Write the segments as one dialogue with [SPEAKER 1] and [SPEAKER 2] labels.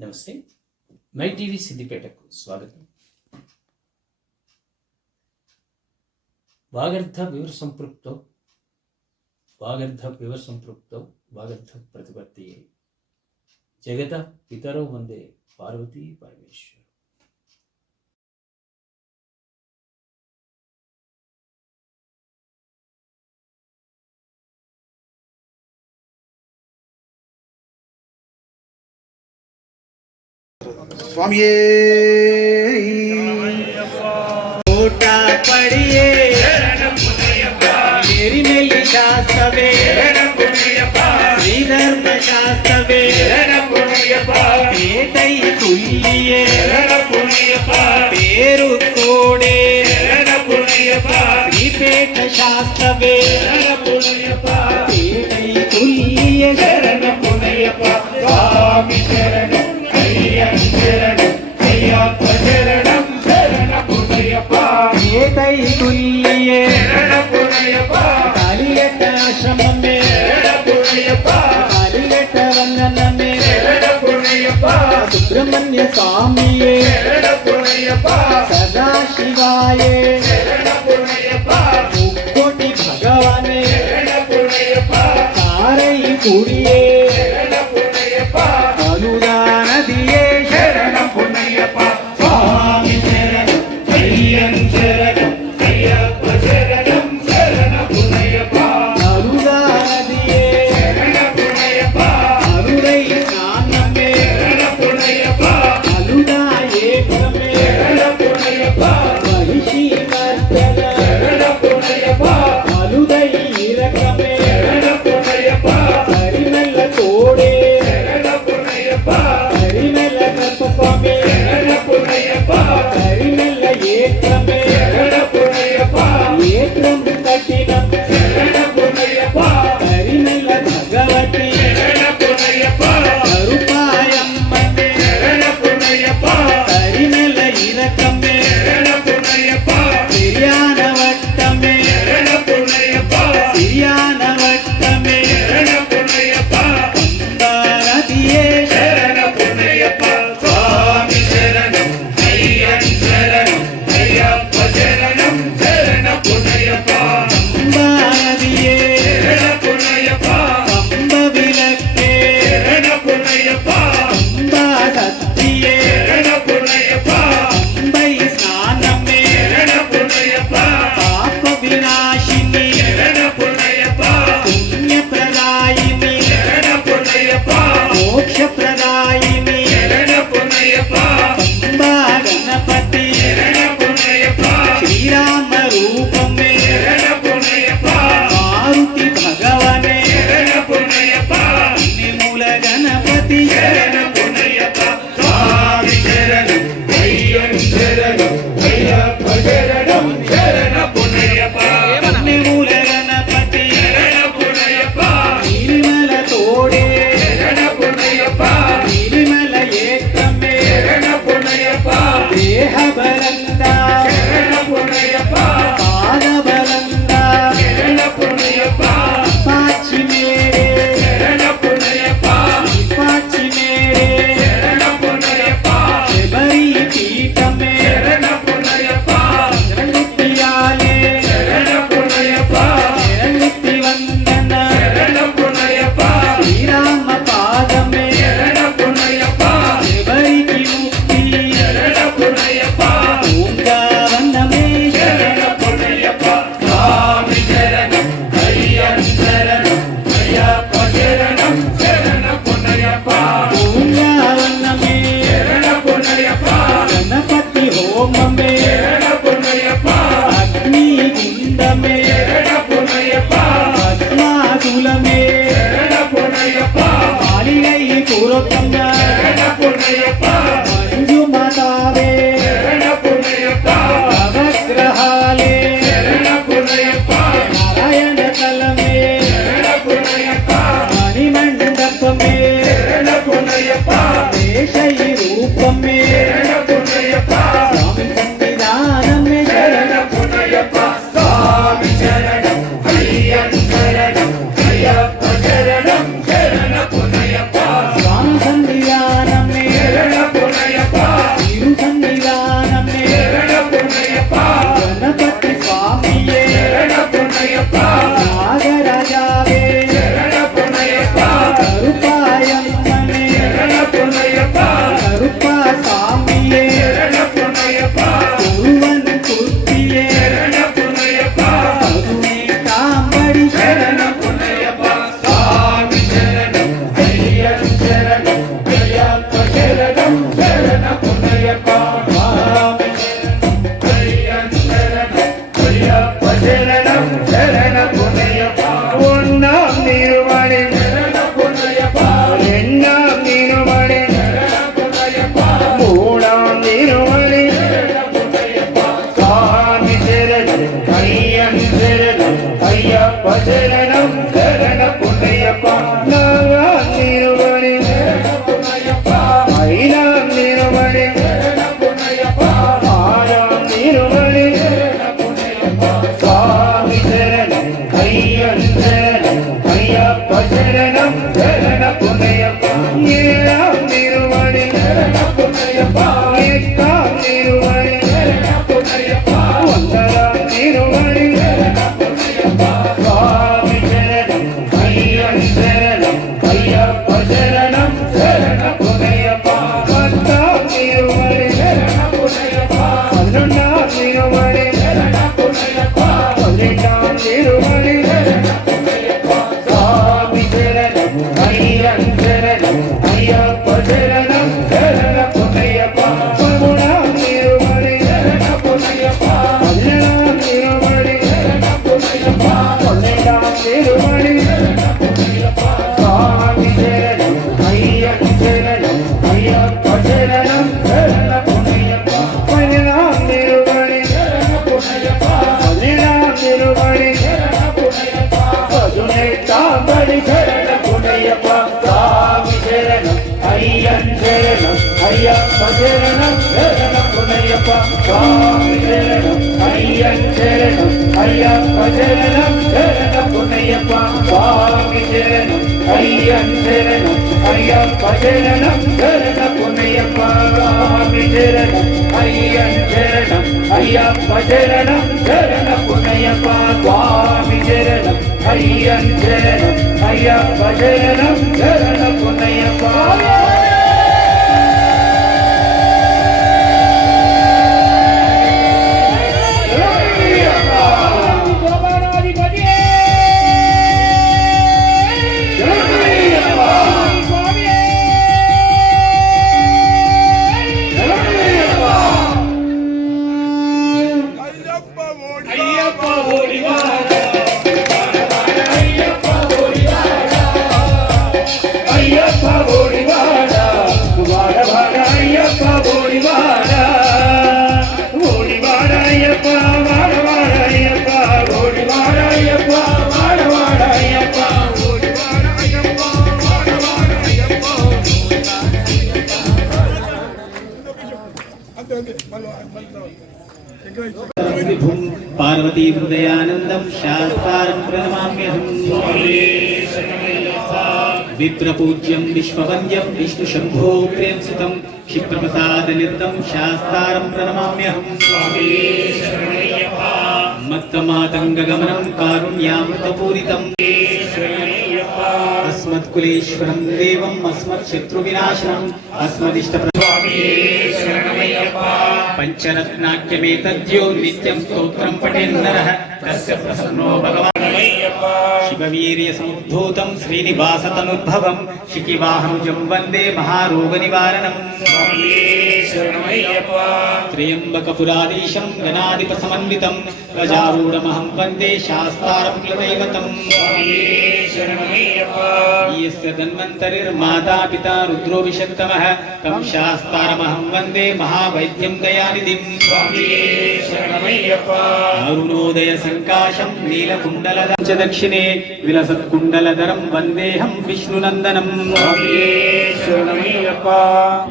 [SPEAKER 1] నమస్తే. My TV సిద్దిపేటకు స్వాగతం. వాగర్థ వివర సంపృక్తో వాగర్థ వివర సంపృక్తో వాగర్థ ప్రతిపత్తి జగత పితరో వందే పార్వతీ పరమేశ్వర.
[SPEAKER 2] 抓米！சுப்பிரமணிய சாமியே. சதாசிவாயே. பொன்னையப்பா What did I know? சரணம் சரணம் புனையப்பா சுவாமி சரணம் ஐயன் சரணம் ஐயப்ப சரணம்
[SPEAKER 3] சரணம் புனையப்பா
[SPEAKER 2] சுவாமி சரணம் ஐயன் சரணம் ஐயப்ப சரணம் சரண புனையப்பா சுவாமி சரணம் ஐயன் சரணம் ஐயப்ப சரணம் சரண புனையப்பா சுவாமி சரணம் ஐயன் சரணம் ஐயப்ப
[SPEAKER 1] சரணம் புனையப்பா హృదయానందం శాస్త్రం ప్రణమామ్యహం విప్రపూజ్యం విశ్వవంద్యం విష్ణు శంభో ప్రేం సుతం క్షిప్రప్రసాద నిర్దం శాస్త్రం ప్రణమామ్యహం మత్తమాతంగగమనం పంచరత్నాఖ్యమేతద్యో నిత్యం స్తోత్రం తస్య ప్రసన్నో భగవాన్. శివవీర్య సముద్భూతం శ్రీనివాసతనుద్భవం శిఖివాహనుజం వందే మహారోగ నివారణం త్ర్యంబకపురాధీశం గణాధిప సమన్వితం ప్రజారూఢమహం వందే శాస్తారం కులదైవతం यस्य धन्वन्तरिर्माता पिता रुद्रो विषत्तमः तं शास्तारमहं वन्दे महावैद्यं दयानिधिम् अरुणोदय सङ्काशं नीलकुण्डलदं च दक्षिणे विलसत्कुण्डलधरं वन्देऽहं विष्णुनन्दनम्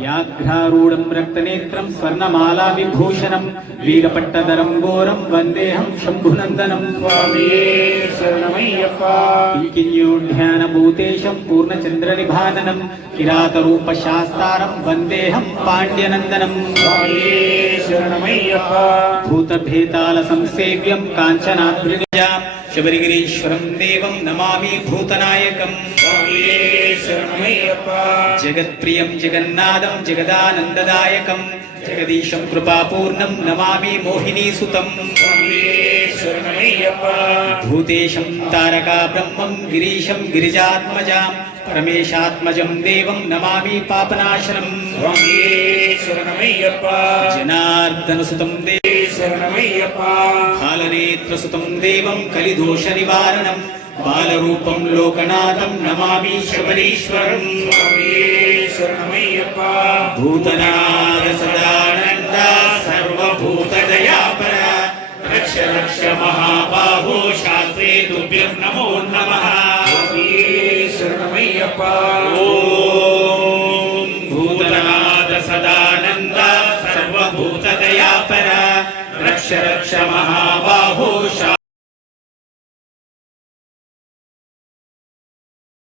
[SPEAKER 1] व्याघ्रारूढं रक्तनेत्रं स्वर्णमाला विभूषणं वीरपट्टधरं घोरं वन्देऽहं शम्भुनन्दनम् किल्किन्योढ्यानभूतेशं पूर्णचन्द्रनिभाननं किरातरूपशास्तारं वन्देऽहं पाण्ड्यनन्दनम् भूतभेतालसंसेव्यं काञ्चनाद्रिजा शबरिगिरीश्वरं देवं नमामि भूतनायकम् जगत्प्रियं जगन्नाथं जगदानन्ददायकं जगदीशं कृपापूर्णं नमामि मोहिनीसुतम् భూతేశం తారకా బ్రహ్మం గిరీశం గిరిజాత్మజాం పరమేశాత్మజం దేవం నమామి పాపనాశనం జనార్దనసుతం దేవనేత్రసుతం దేవం కలిదోష నివారణం బాలరూపం లోకనాథం నమామి శబరీశ్వరం భూతనాథ సదా రక్ష రక్ష మహాబాహో శాస్త్రే తుభ్యం నమో నమ
[SPEAKER 2] శరణమయ్యప్ప
[SPEAKER 1] ఓం భూతనాథ సదానంద సర్వభూతదయాపర రక్ష రక్ష మహాబాహో